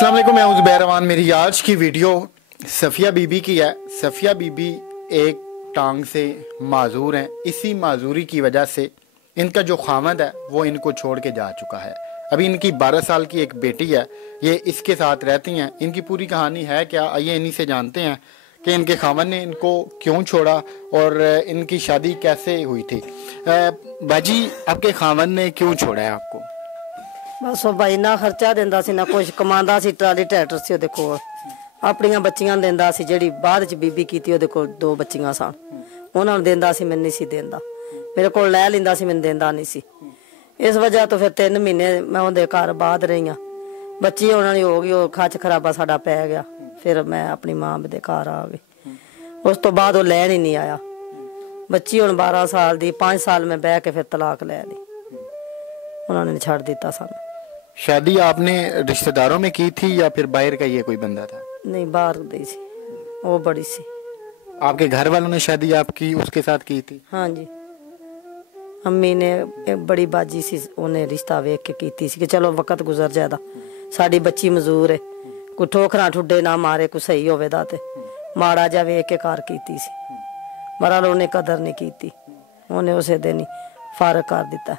अस्सलाम वालेकुम, मैं हूं ज़ुबैर रहमान। मेरी आज की वीडियो सफ़िया बीबी की है। सफ़िया बीबी एक टांग से माजूर हैं। इसी माजूरी की वजह से इनका जो खामद है वो इनको छोड़ के जा चुका है। अभी इनकी 12 साल की एक बेटी है, ये इसके साथ रहती हैं। इनकी पूरी कहानी है क्या, आइए इन्हीं से जानते हैं कि इनके खामद ने इनको क्यों छोड़ा और इनकी शादी कैसे हुई थी। बाजी, आपके खामद ने क्यों छोड़ा है आपको? बस ਉਹ ਬਾਈ ਨਾ ਖਰਚਾ ਦਿੰਦਾ ਸੀ, ਨਾ ਕੁਛ ਕਮਾਉਂਦਾ ਸੀ। ਟਰਾਲੀ ਟਰੈਕਟਰ ਸੀ ਉਹਦੇ ਕੋਲ, ਆਪਣੀਆਂ ਬੱਚੀਆਂ ਨੂੰ ਦਿੰਦਾ ਸੀ। ਜਿਹੜੀ ਬਾਅਦ ਚ ਬੀਬੀ ਕੀਤੀ ਉਹਦੇ ਕੋਲ 2 ਬੱਚੀਆਂ ਸਨ, ਉਹਨਾਂ ਨੂੰ ਦਿੰਦਾ ਸੀ, ਮੈਨੂੰ ਨਹੀਂ ਸੀ ਦਿੰਦਾ। ਮੇਰੇ ਕੋਲ ਲੈ ਲੈਂਦਾ ਸੀ, ਮੈਨੂੰ ਦਿੰਦਾ ਨਹੀਂ ਸੀ। ਇਸ ਵਜ੍ਹਾ ਤੋਂ ਫਿਰ 3 ਮਹੀਨੇ ਮੈਂ ਉਹਦੇ ਘਰ ਬਾਅਦ ਰਹੀ ਹਾਂ। ਬੱਚੀ ਉਹਨਾਂ ਦੀ ਹੋ ਗਈ, ਉਹ ਖੱਚ ਖਰਾਬਾ ਸਾਡਾ ਪੈ ਗਿਆ। ਫਿਰ ਮੈਂ ਆਪਣੀ ਮਾਂ ਦੇ ਘਰ ਆ ਗਈ। ਉਸ ਤੋਂ ਬਾਅਦ ਉਹ ਲੈਣ ਹੀ ਨਹੀਂ ਆਇਆ। ਬੱਚੀ ਹੁਣ 12 ਸਾਲ ਦੀ, 5 ਸਾਲ ਮੈਂ ਬਹਿ ਕੇ ਫਿਰ ਤਲਾਕ ਲੈ ਲਈ। ਉਹਨਾਂ ਨੇ ਛੱਡ ਦਿੱਤਾ ਸਾਨੂੰ। शादी आपने रिश्तेदारों में की थी या फिर बाहर का ये कोई बंदा था? नहीं, बाहर दी सी, वो बड़ी सी। आपके घर वालों ने शादी आपकी उसके साथ की थी? हाँ जी, अम्मी ने एक बड़ी बाजी सी, उन्हें रिश्ता वेख के कीती सी कि चलो वक्त गुजर जाएगा। साडी बच्ची मजूर है, कोई ठोकरा ठुड्डे ना मारे, कोई सही होवे दा ते माड़ा जा वेख के घर कीती सी। मरा उन्हें कदर नहीं कीती, उन्हें उसे दिन ही फारग कर दिता।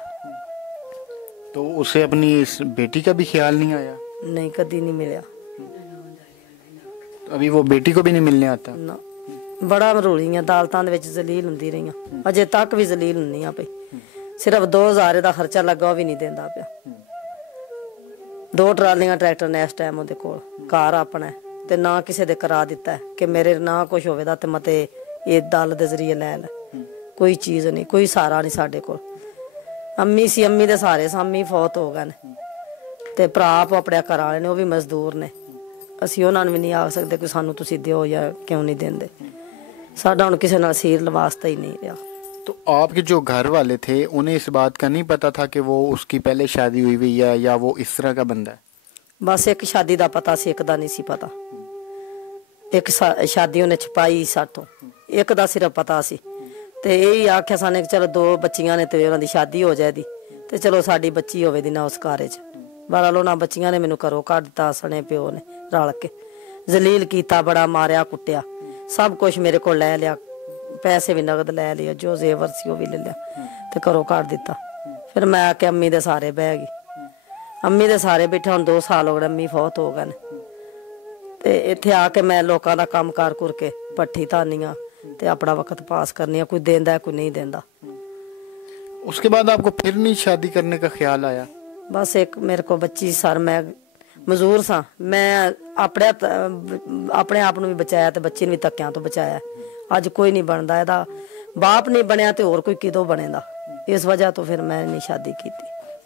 तो उसे अपनी इस बेटी का भी ख्याल नहीं आया? नहीं, कदी नहीं मिला। तो अभी वो बेटी को भी नहीं मिलने आता? ना, बड़ा मरूली अदालतों के जलील होंदी रही, अजे तक भी जलील होंदी पई। सिर्फ 2000 का खर्चा लगा, वो भी नहीं देंदा पिया। 2 ट्रालियां ट्रैक्टर ने इस टाइम ਉਹਦੇ ਕੋਲ, घर अपना ते ना किसी दे करा दिता है कि मेरे ना कुछ होवे दा ते मते ये दल दे जरिए ले ले। कोई चीज़ नहीं, कोई सहारा नहीं साडे कोल। अम्मी सी, अम्मी दे सहारे अम्मी फौत हो गए ने ते भरा आपो अपने घर वाले ने, वो भी मजदूर ने। असीं उन्हां नूं भी नहीं आख सकते कि सानूं तुसीं दिओ या क्यों नहीं देंदे। साडा हुण किसे नाल सीर लवास्ता ही नहीं रहा। तो आपके जो घर वाले थे उन्हें इस बात का नहीं पता था कि वो उसकी पहले शादी हुई हुई है या वो इस तरह का बंदा है? बस एक शादी का पता सी, एक दा नहीं सी पता। एक शादी उन्हें छुपाई साथों, एक दा सिर्फ पता सी। ते यही आख्या साने कि चलो 2 बच्चियां ने ते उन्हां दी शादी हो जाएगी ते चलो साडी बच्ची होवे दी ना उस घर च। बहरहाल उन्हां बच्चियां ने मैनू घरों कढ दिता। सने प्यो ने रल के जलील कीता, बड़ा मारिया कुटिया, सब कुछ मेरे को ले लिया। पैसे भी नगद ले लिया, जो जेवर सी वो भी ले लिया ते घरों कढ दिता। फिर मैं आके अम्मी दे सहारे बह गई। अम्मी दे सहारे बैठे हुण 2 साल हो गए, अम्मी फौत हो गए ते इत्थे आके मैं लोकां दा काम कार कर के भट्ठी धानियां ते अपना वक्त पास करनी है। कोई देंदा, कोई नहीं देंदा। उसके बाद आपको फिर नहीं शादी करने का ख्याल आया? बस एक मेरे को बच्ची सर, मैं मजूर सा, मैं अपने आप नूं भी बचाया ते बच्ची नूं भी धक्कियां तो बचाया। अज कोई नहीं बनदा, इहदा बाप नहीं बनया तो होर कोई किदों बनेगा। इस वजह तो फिर मैं नहीं शादी की।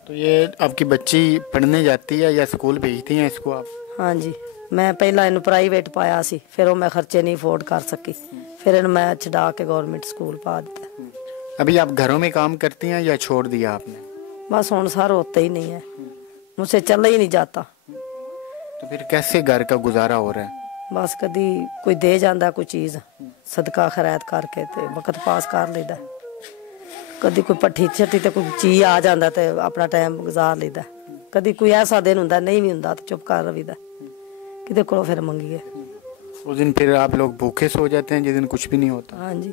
तो ये आपकी बच्ची पढ़ने जाती है या स्कूल भेजती हैं इसको आप? हाँ जी, मैं पहला इन्हूं प्राइवेट पाया सी, फिर वो मैं खर्चे नहीं अफोर्ड कर सकी, फिर इन्हूं मैं छड़ा के गवर्नमेंट स्कूल पा दिता। अभी आप घरों में काम करती हैं या छोड़ दिया आपने? बस हुण सर होता ही नहीं है, मुझसे चला ही नहीं जाता। तो फिर कैसे घर का गुजारा हो रहा है? बस कदी कोई दे जाता कोई चीज़, सदका खैरात करके ते वक्त पास कर लेदा। कदी कोई पट्ठी छट्टी ते कोई चीज़ आ जाता ते अपना टाइम गुजार लेदा। कदी कोई ऐसा दिन हुंदा नहीं भी हुंदा तो चुप कर रहीदा, किदे कोलों फिर मंगीए। उस दिन फिर आप लोग भूखे सो जाते हैं जिस दिन कुछ भी नहीं होता? हाँ जी।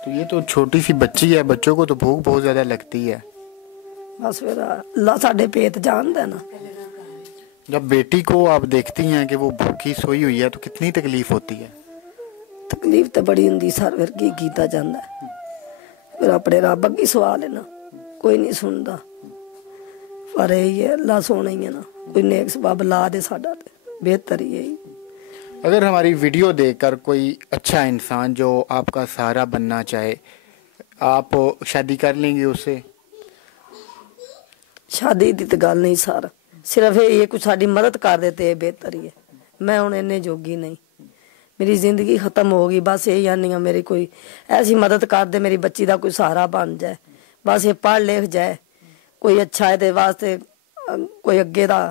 तो ये तो छोटी सी बच्ची है, बच्चों को तो भूख बहुत ज़्यादा लगती है। बस फिर अल्लाह साडे पेट जानदा ना। जब बेटी को आप देखती हैं कि वो भूखी सोई हुई है तो कितनी तकलीफ होती है? तकलीफ तो बड़ी हुंदी सर, फिर की कीता जांदा है। फिर अपने रब अगे सवाल है ना, कोई नहीं सुनता। पर यही है, अल्लाह सोना ही है ना, कोई नेक सबब ला दे साडा ते बेहतर ही है। अगर हमारी वीडियो देखकर कोई अच्छा इंसान जो आपका सहारा बनना चाहे, आप शादी कर लेंगे उससे? शादी की तो गल नहीं सर, सिर्फ ये कुछ साडी मदद कर देते बेहतर ही है। मैं हुण इन्ने जोगी नहीं, मेरी जिंदगी खत्म हो गई। बस यही आनी है, मेरी कोई ऐसी मदद कर दे, मेरी बच्ची का कोई सहारा बन जाए। बस ये पढ़ लिख जाए, कोई अच्छा है वास्ते कोई अगे का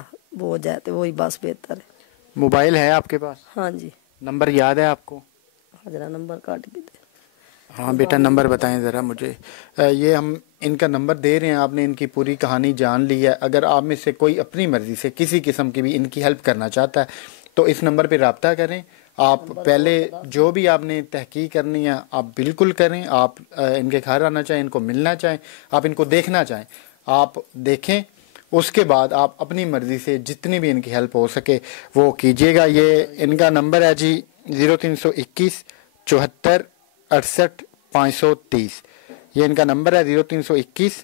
हो जाए तो वही बस बेहतर है। मोबाइल है आपके पास? हाँ जी। नंबर याद है आपको? हजरा नंबर काट के दे। हाँ बेटा, नंबर बताएं ज़रा मुझे। ये हम इनका नंबर दे रहे हैं, आपने इनकी पूरी कहानी जान ली है। अगर आप में से कोई अपनी मर्ज़ी से किसी किस्म की भी इनकी हेल्प करना चाहता है तो इस नंबर पे रब्ता करें। आप पहले जो भी आपने तहकीक करनी है आप बिल्कुल करें। आप इनके घर आना चाहें, इनको मिलना चाहें, आप इनको देखना चाहें, आप देखें। उसके बाद आप अपनी मर्ज़ी से जितनी भी इनकी हेल्प हो सके वो कीजिएगा। ये इनका नंबर है जी 0321 74 68 530। ये इनका नंबर है 0321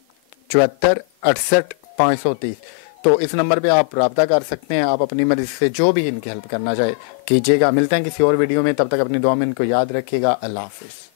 74 68 530। तो इस नंबर पे आप रब्ता कर सकते हैं। आप अपनी मर्ज़ी से जो भी इनकी हेल्प करना चाहे कीजिएगा। मिलते हैं किसी और वीडियो में, तब तक अपनी दुआ में इनको याद रखिएगा। अल्लाह हाफ़िज़।